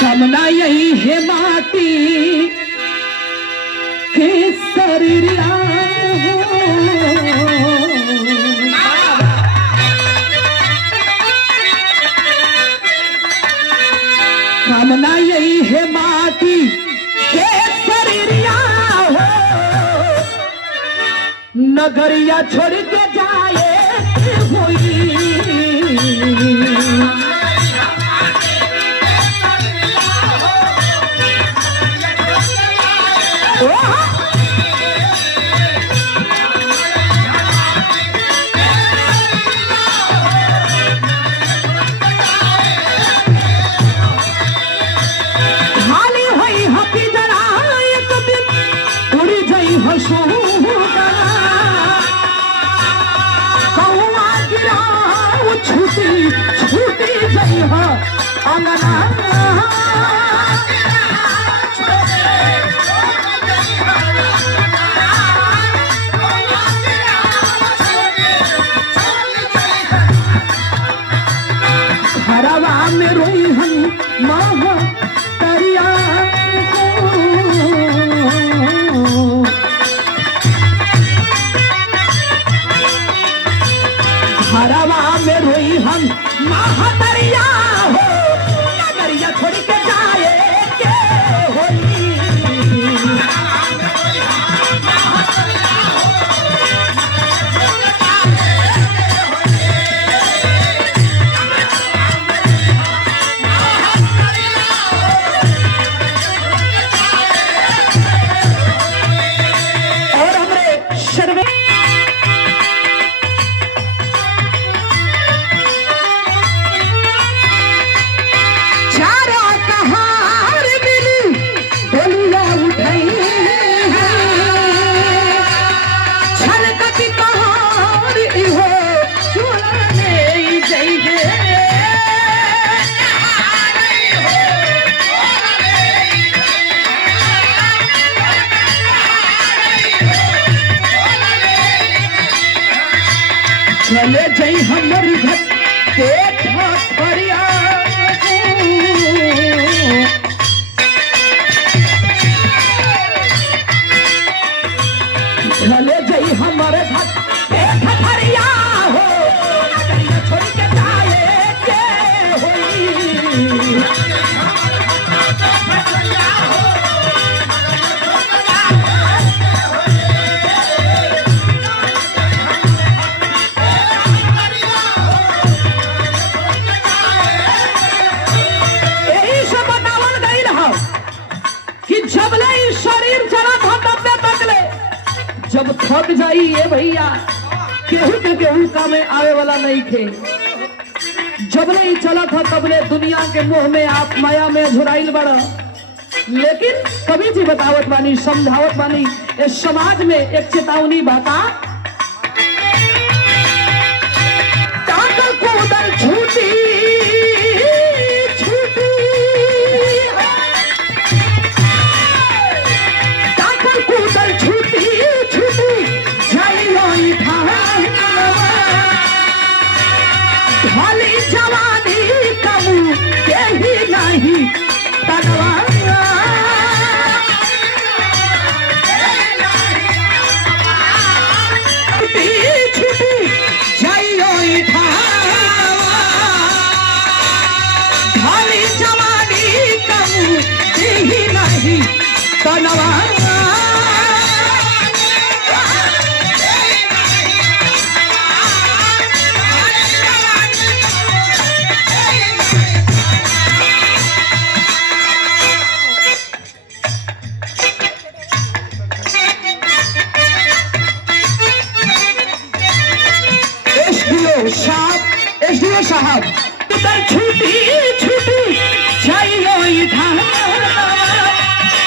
कामना यही है माटी के शरीरिया कामना यही है माटी के शरीरिया हो नगरिया छोड़ के जाए हुई छूटी छूटी जई हो अंगना घरवा में रोई हम माँ तरिया घरवा में रोई हम महादरिया हो नगरिया छोड़ के जाए के होई और हमरे शर्मे चले जई हमर घर पेट भरिया चले जई हमर घर पेट भरिया हो नगरिया छोड़ के जाए के होई जब थक जाई ये भैया केहू के केहू का में आवे वाला नहीं थे जब नहीं चला था तबले दुनिया के मोह में आप माया में झुराइल बड़ा लेकिन कभी जी बतावत बानी समझावत बानी इस समाज में एक चेतावनी बाका ताकत कूदल छूटी जवानी कबू यही नहीं तनवा छुटी जाइयो ढाली जवानी कबू यही नहीं तनवा एसडीओ साहब उधर छूटी छूटी जाइयो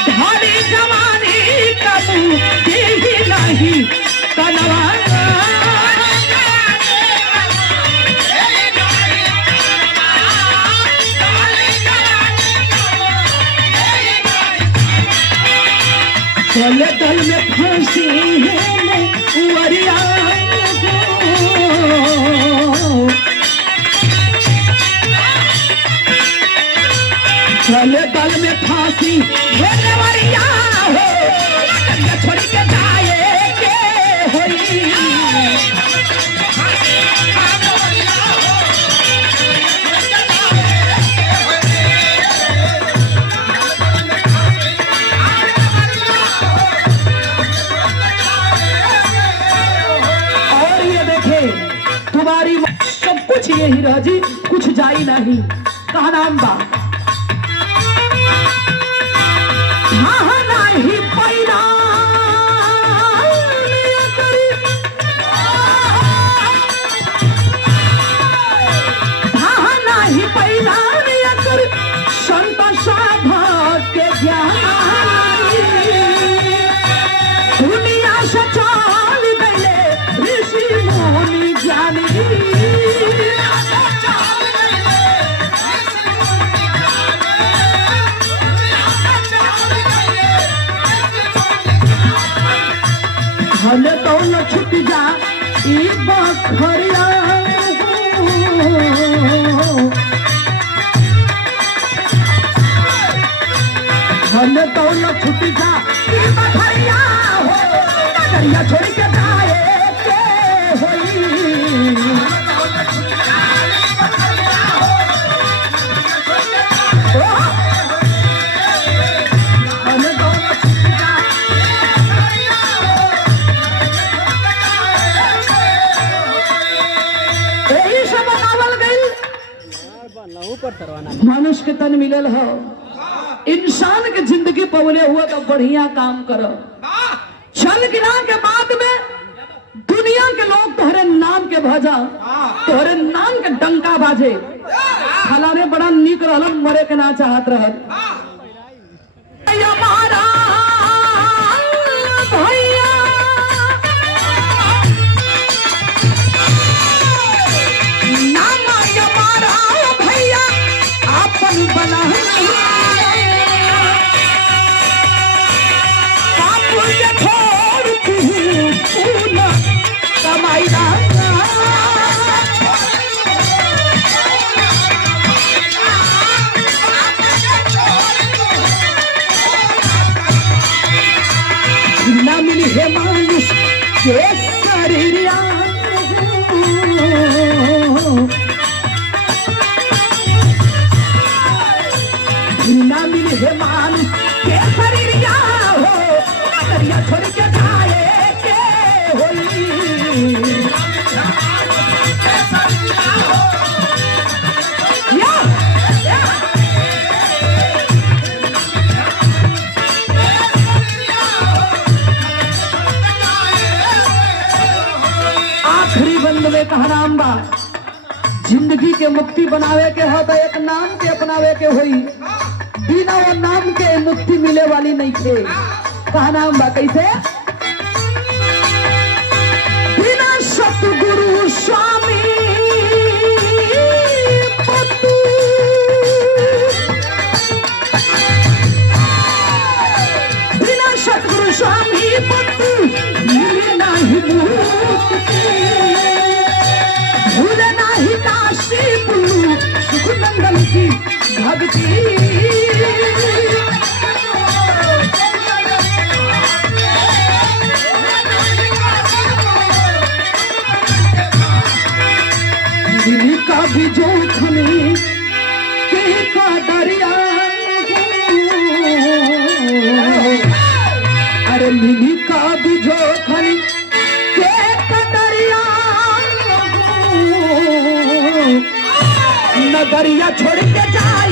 ढाली जवानी कबू यही नहीं तनवा चले दल में फांसी है उवरिया चले दल में फांसी हे देवरिया हो नगरिया छोड़ के जाए के होई। तुम्हारी सब कुछ यही रह जी, कुछ जाई नहीं। कहा नाम बा हाँ नहीं पैदा हाँ नहीं पैदा कर संत साधा के ज्ञान दुनिया से चल गए ऋषि मुनि ज्ञानी। हमें तो न छुट जा ई बखरिया हमें तो न छुट जा ई बखरिया हो नगरिया छोड़ के जाए के होई। मनुष्य के तन मिलल हो, इंसान के जिंदगी पवले हुआ तो बढ़िया काम करो। चल गिरा के बाद में दुनिया के लोग तोहरे नाम के भजा, तोहरे नाम के डंका बाजे। फलाने बड़ा निक रहल, मरे के ना चाहत रहल। हमारा भैया बना कमाई ना मिली है मानुष के शरीरिया ना मिली है मानुष के शरीरिया हो नगरिया छोड़ के जाए के होई। आखिरी बंद में कहा नाम बा जिंदगी के मुक्ति बनावे के हो तो एक नाम के अपनावे के होई। बिना वो नाम के मुक्ति मिले वाली नहीं थे। कहा नाम बा कैसे बिना सतगुरु स्वामी पतु बिना सतगुरु स्वामी पतु मिले नहीं मुक्ति भूले नहीं काशी पुलू सुखनंदन की भक्ति। दिल का भी जो खनी के का दरिया अरे मिली का भी जो खनी के का दरिया नगरिया छोड़ के जाए